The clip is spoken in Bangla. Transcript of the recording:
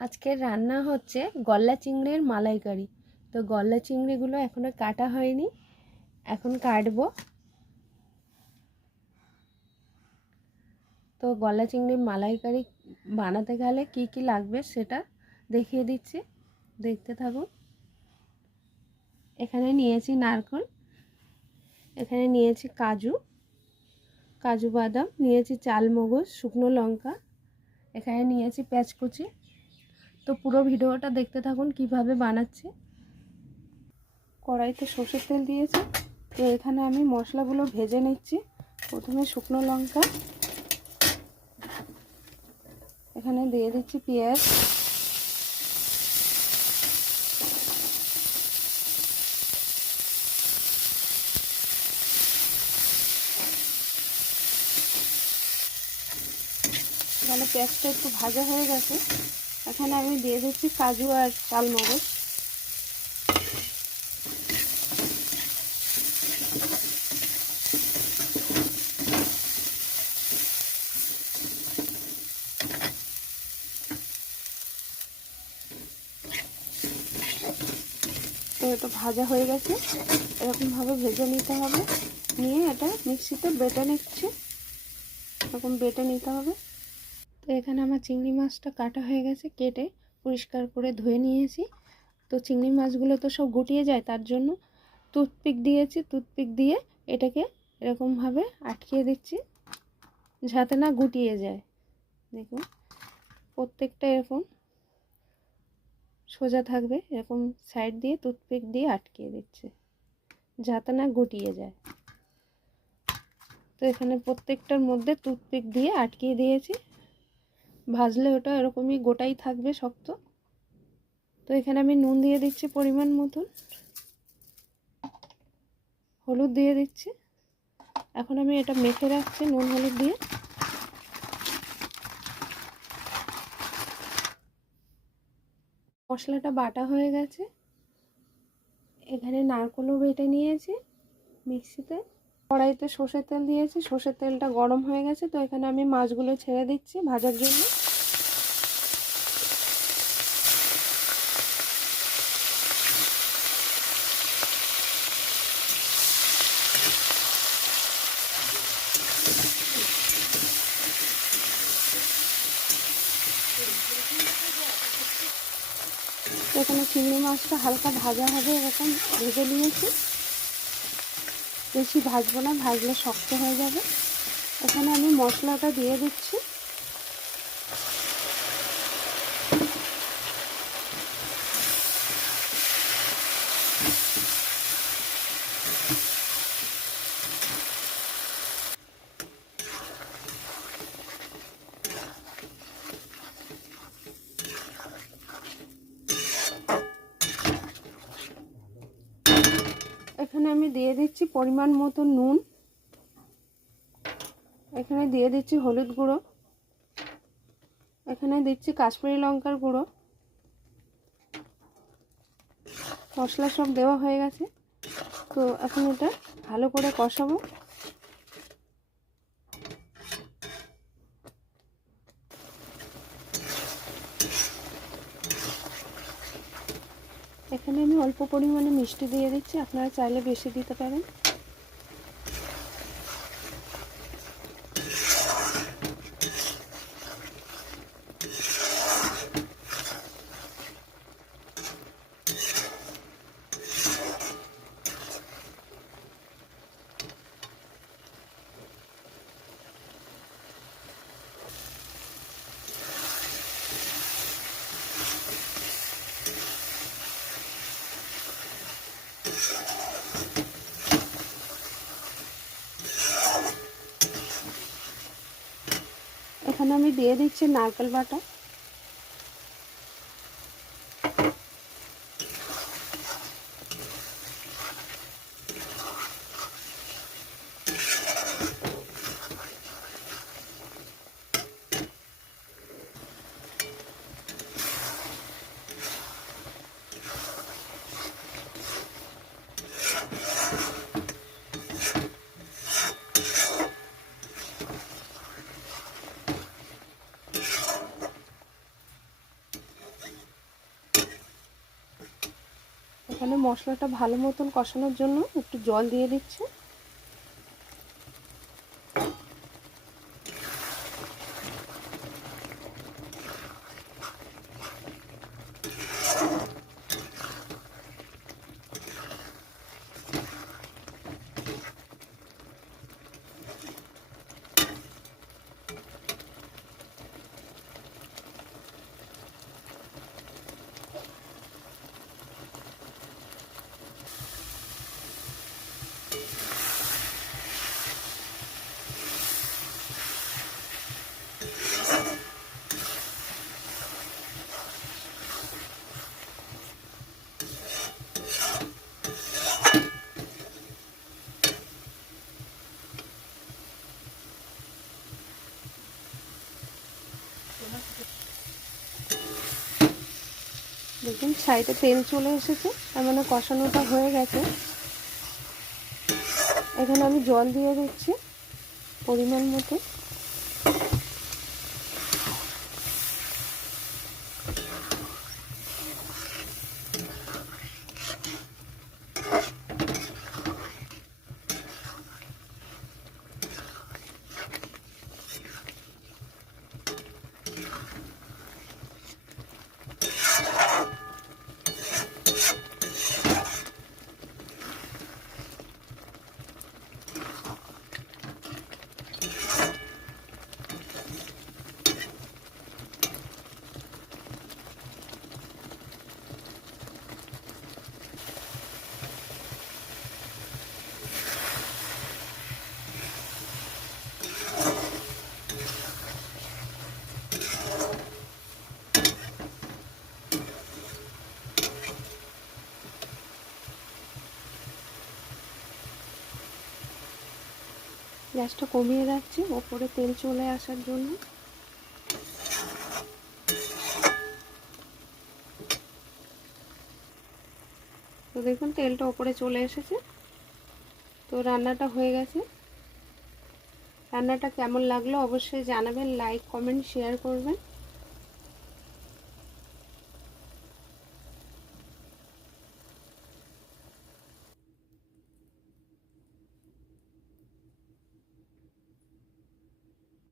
আজকের রান্না হচ্ছে গল্লা চিংড়ির মালাইকারি। তো গল্লা চিংড়িগুলো এখনও কাটা হয়নি। এখন কাটবো। তো গলা চিংড়ির মালাইকারি বানাতে গেলে কি কি লাগবে সেটা দেখিয়ে দিচ্ছি। দেখতে থাকুন। এখানে নিয়েছি নারকেল। এখানে নিয়েছি কাজু। কাজু বাদাম। নিয়েছি চালমগজ, শুকনো লঙ্কা। এখানে নিয়েছি পেঁয়াজ কুচি তো পুরো ভিডিওটা দেখতে থাকুন কীভাবে বানাচ্ছি। কড়াইতে সর্ষের তেল দিয়েছি। তো এখানে আমি মশলাগুলো ভেজে নিচ্ছি। প্রথমে শুকনো লঙ্কা। এখানে দিয়ে দিচ্ছি পেঁয়াজ। এখানে পেঁয়াজটা একটু ভাজা হয়ে গেছে। এখানে আমি দিয়ে দিচ্ছি কাজু আর চালমগজ তো এটা ভাজা হয়ে গেছে। এরকমভাবে ভেজে নিতে হবে। নিয়ে এটা মিক্সিতে বেটে নিচ্ছে। এরকম বেটে নিতে হবে। তো এখানে আমার চিংড়ি মাছটা কাটা হয়ে গেছে, কেটে পরিষ্কার করে ধুয়ে নিয়েছি। তো চিংড়ি মাছগুলো তো সব গুটিয়ে যায়, তার জন্য টুথপিক দিয়েছি, টুথপিক দিয়ে এটাকে এরকমভাবে আটকিয়ে দিচ্ছি, যাতে না গুটিয়ে যায়। দেখুন, প্রত্যেকটা এরকম সোজা থাকবে, এরকম সাইড দিয়ে টুথপিক দিয়ে আটকিয়ে দিচ্ছে, যাতে না গুটিয়ে যায়। তো এখানে প্রত্যেকটার মধ্যে টুথপিক দিয়ে আটকিয়ে দিয়েছি ভাজলে ওটা এরকমই গোটাই থাকবে শক্ত। তো এখানে আমি নুন দিয়ে দিচ্ছি পরিমাণ মতন। হলুদ দিয়ে দিচ্ছি। এখন আমি এটা মেখে রাখছি নুন হলুদ দিয়ে। মশলাটা বাটা হয়ে গেছে। এখানে নারকলও বেটে নিয়েছি মিক্সিতে। কড়াইতে সর্ষের তেল দিয়েছি। সর্ষের তেলটা গরম হয়ে গেছে, তো এখানে আমি মাছগুলো ছেড়ে দিচ্ছি ভাজার জন্য। এখানে চিংড়ি মাছটা হালকা ভাজা হবে এরকম ভেজে নিয়েছি। বেশি ভাজবো না ভাজলে শক্ত হয়ে যাবে। এখানে আমি মশলাটা দিয়ে দিচ্ছি এখানে আমি দিয়ে দিচ্ছি পরিমাণ মতো নুন। এখানে দিয়ে দিচ্ছি হলুদ গুঁড়ো। এখানে দিচ্ছি কাশ্মীরি লঙ্কার গুঁড়ো। মশলা সব দেওয়া হয়ে গেছে। তো এখন এটা ভালো করে কষাবো। এখানে আমি অল্প পরিমাণে মিষ্টি দিয়ে দিচ্ছি আপনারা চাইলে বেশি দিতে পারেন। এখানে আমি দিয়ে দিচ্ছি নারকেল বাটা। এখানে মশলাটা ভালো মতন কষানোর জন্য একটু জল দিয়ে দিচ্ছি। দেখুন ছাইতে তেল চলে এসেছে তার মানে কষানোটা হয়ে গেছে। এখানে আমি জল দিয়ে দিচ্ছি পরিমাণ মতো। গ্যাসটা কমিয়ে রাখছি ওপরে তেল চলে আসার জন্য। তো দেখুন, তেলটা ওপরে চলে এসেছে। তো রান্নাটা হয়ে গেছে। রান্নাটা কেমন লাগল অবশ্যই জানাবেন, লাইক, কমেন্ট, শেয়ার করবেন।